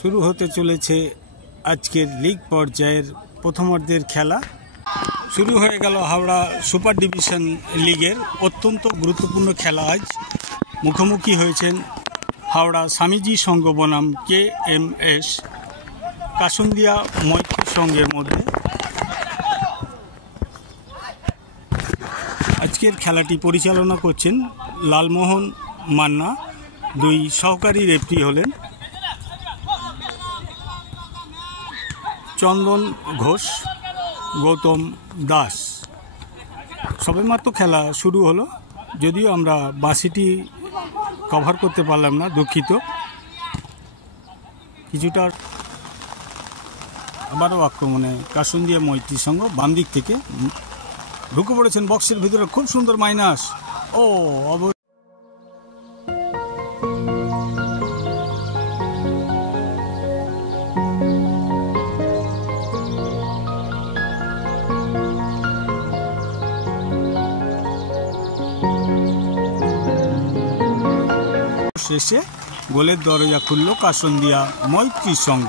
শুরু হতে চলেছে আজকের লিগ পর্যায়ের প্রথমার্ধের খেলা। শুরু হয়ে গেল হাওড়া সুপার ডিভিশন লিগের অত্যন্ত গুরুত্বপূর্ণ খেলা। আজ মুখোমুখি হয়েছেন হাওড়া স্বামীজি সংঘ বনাম KMS কাসুন্দিয়া মৈত্রী সংঘের মধ্যে। আজকের খেলাটি পরিচালনা করছেন লালমোহন মান্না। দুই সহকারী রেফারি হলেন চন্দন ঘোষ, গৌতম দাস। সবেমাত্র খেলা শুরু হলো, যদিও আমরা বাঁশিটি কভার করতে পারলাম না, দুঃখিত। কিছুটা আবারও আক্রমণে কাসুন্দিয়া মৈত্রী সংঘ বাম দিক থেকে ঢুকে পড়েছেন বক্সের ভিতরে, খুব সুন্দর মাইনাস। শেষে গোলের দরজা খুলল কাসুন্দিয়া মৈত্রী সংঘ।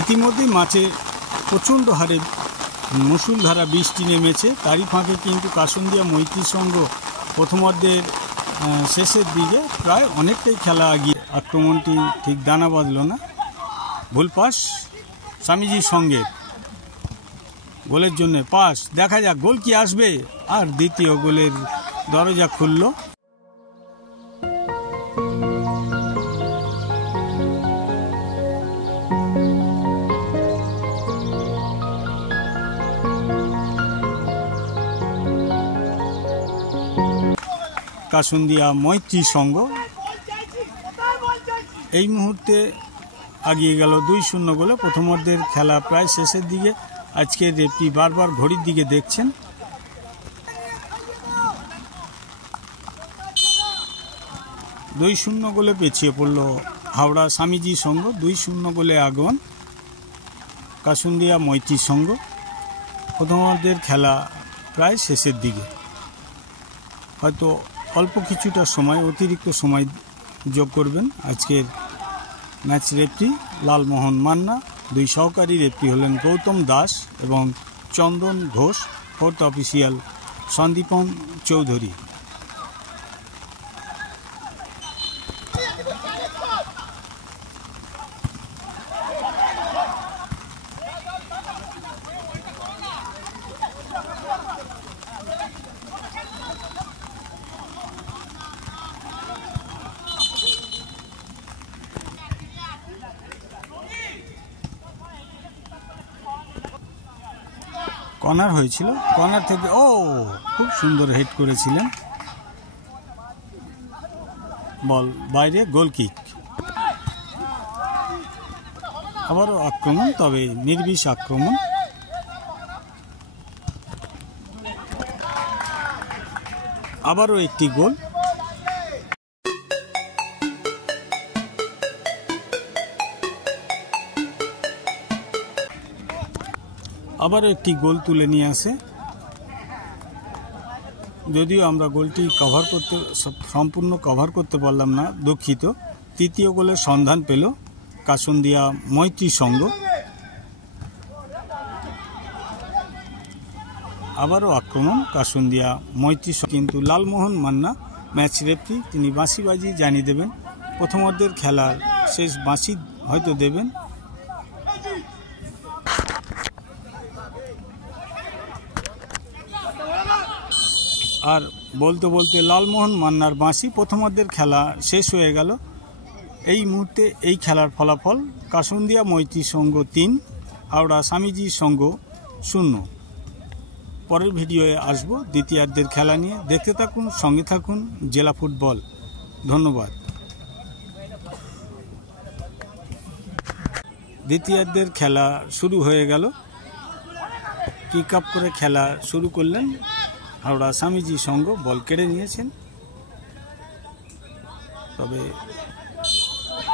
ইতিমধ্যেই মাঠে প্রচণ্ড হারে মুষলধারা বৃষ্টি নেমেছে, তারই ফাঁকে কিন্তু কাসুন্দিয়া মৈত্রী সংঘ প্রথমার্ধের শেষের দিকে প্রায় অনেকটাই খেলা এগিয়ে। আক্রমণটি ঠিক দানা বাঁধল না, ভুল পাস স্বামীজি সংঘের। গোলের জন্য পাস, দেখা যাক গোল কি আসবে। আর দ্বিতীয় গোলের দরজা খুলল কাসুন্দিয়া মৈত্রী সংঘ। এই মুহূর্তে এগিয়ে গেল 2-0 গোলে। প্রথমার্ধের খেলা প্রায় শেষের দিকে। আজকে রেফারি বারবার ঘড়ির দিকে দেখছেন। দুই 2-0 গোলে পিছিয়ে পড়ল হাওড়া স্বামীজি সংঘ। 2-0 গোলে আগমন কাসুন্দিয়া মৈত্রী সংঘ। প্রথমার্ধের খেলা প্রায় শেষের দিকে। হয়তো অল্প কিছুটা সময়, অতিরিক্ত সময় যোগ করবেন আজকের ম্যাচ রেফারি লালমোহন মান্না। দুই সহকারী রেফারি হলেন গৌতম দাস এবং Chandan Ghosh. Fourth official Sandipan Chowdhury. Corner হয়েছিল, কর্নার থেকে খুব সুন্দর হেড করেছিলেন, বল বাইরে, গোল কিক। আবারও আক্রমণ, তবে নির্বিষ আক্রমণ। আবারও একটি গোল। আবারও একটি গোল তুলে নিয়ে আসে, যদিও আমরা গোলটি সম্পূর্ণ কভার করতে পারলাম না, দুঃখিত। তৃতীয় গোলের সন্ধান পেল কাসুন্দিয়া মৈত্রী সংঘ। আবারও আক্রমণ কাসুন্দিয়া মৈত্রী সংঘ, কিন্তু লালমোহন মান্না ম্যাচ রেফারি, তিনি বাঁশি জানিয়ে দেবেন। প্রথমার্ধের খেলার শেষ বাঁশি হয়তো দেবেন। আর বলতে বলতে লালমোহন মান্নার বাঁশি। প্রথমার্ধের খেলা শেষ হয়ে গেল। এই মুহূর্তে এই খেলার ফলাফল কাসুন্দিয়া মৈত্রী সংঘ 3, হাওড়া স্বামীজি সংঘ 0। পরের ভিডিওয়ে আসব দ্বিতীয়ার্ধের খেলা নিয়ে। দেখতে থাকুন, সঙ্গে থাকুন জেলা ফুটবল। ধন্যবাদ। দ্বিতীয়ার্ধের খেলা শুরু হয়ে গেল। কিক আপ করে খেলা শুরু করলেন হাওড়া স্বামীজি সংঘ। বল কেড়ে নিয়েছেন, তবে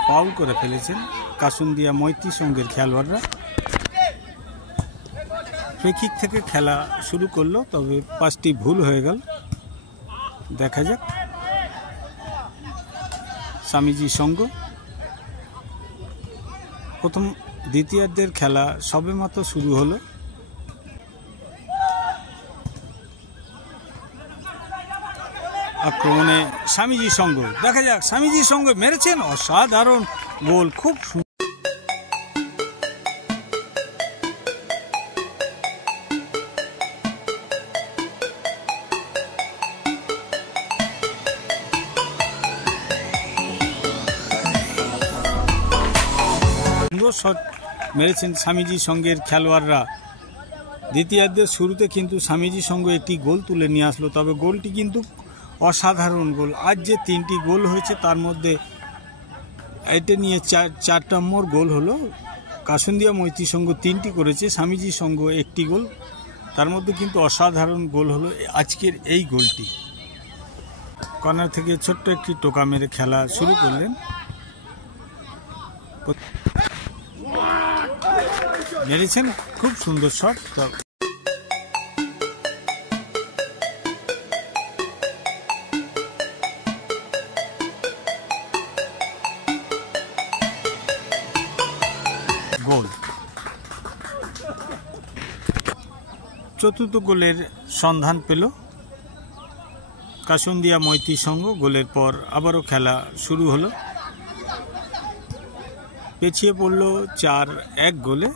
ফাউল করে ফেলেছেন কাসুন্দিয়া মৈত্রী সংঘের খেলোয়াড়রা। ফ্রি কিক থেকে খেলা শুরু করলো, তবে পাসটি ভুল হয়ে গেল। দেখা যাক স্বামীজি সংঘ। প্রথম দ্বিতীয়ার্ধের খেলা সবেমাত্র শুরু হলো। আক্রমণে স্বামীজি সংঘ, দেখা যাক স্বামীজি সংঘ মেরেছেন অসাধারণ গোল, খুব সুন্দর শট মেরেছেন স্বামীজি সংঘের খেলোয়াড়রা। দ্বিতীয়ার্ধের শুরুতে কিন্তু স্বামীজি সংঘ একটি গোল তুলে নিয়ে আসলো, তবে গোলটি কিন্তু অসাধারণ গোল। আজ যে 3টি গোল হয়েছে তার মধ্যে এটা নিয়ে 4 নম্বর গোল হলো। কাসুন্দিয়া মৈত্রী সংঘ 3টি করেছে, স্বামীজি সংঘ 1টি গোল, তার মধ্যে কিন্তু অসাধারণ গোল হলো আজকের এই গোলটি। কর্নার থেকে ছোট্ট একটি টোকা মেরে খেলা শুরু করলেন, মেরেছেন খুব সুন্দর শট। গোল, চতুর্থ গোলের সন্ধান পেল কাসুন্দিয়া মৈত্রী সংঘ। গোলের পর আবারও খেলা শুরু হলো, পেছিয়ে পড়ল 4-1 গোলে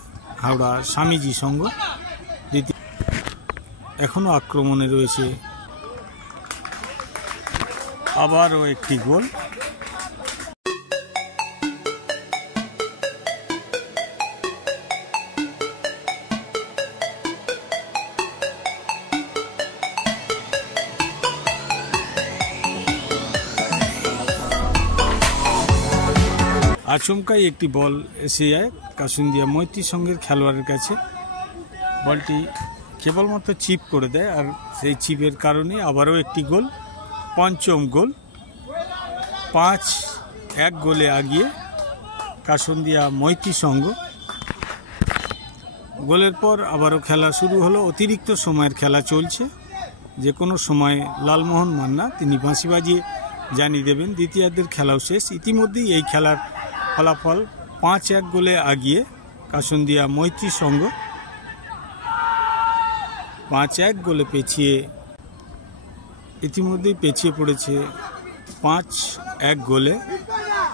হাওড়া স্বামীজি সংঘ। এখনো আক্রমণে রয়েছে আবারও একটি গোল। আচমকাই একটি বল এসে যায় কাসুন্দিয়া মৈত্রী সংঘের খেলোয়াড়ের কাছে, বলটি কেবলমাত্র চিপ করে দেয়, আর সেই চিপের কারণে আবারও একটি গোল, পঞ্চম গোল। 5-1 গোলে আগিয়ে কাসুন্দিয়া মৈত্রী সংঘ। গোলের পর আবারও খেলা শুরু হলো, অতিরিক্ত সময়ের খেলা চলছে, যে কোনো সময় লালমোহন মান্না তিনি বাঁশি বাজিয়ে জানিয়ে দেবেন দ্বিতীয়ার্ধের খেলাও শেষ। ইতিমধ্যেই এই খেলার ফলাফল 5-1 গোলে আগিয়ে কাসুন্দিয়া মৈত্রী সংঘ, 5-1 গোলে ইতিমধ্যেই পেছিয়ে পড়েছে 5-1 গোলে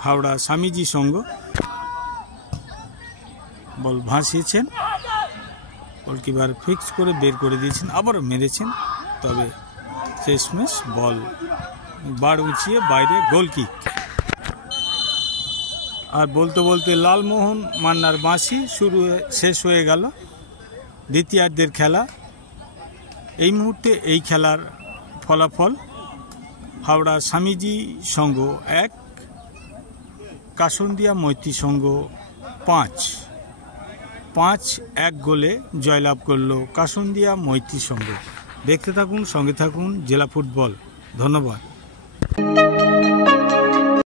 হাওড়া স্বামীজি সংঘ। বল ভাসিয়েছেন, গোলকিপার ফিক্স করে বের করে দিয়েছেন, আবারও মেরেছেন, তবে শেষমেশ বল বাড় উঁচিয়ে বাইরে, গোল কিক। আর বলতে বলতে লালমোহন মান্নার বাঁশি শেষ হয়ে গেল দ্বিতীয়ার্ধের খেলা। এই মুহূর্তে এই খেলার ফলাফল হাওড়া স্বামীজি সংঘ 1, কাসুন্দিয়া মৈত্রী সংঘ 5-1 গোলে জয়লাভ করল কাসুন্দিয়া মৈত্রী সংঘ। দেখতে থাকুন, সঙ্গে থাকুন জেলা ফুটবল। ধন্যবাদ।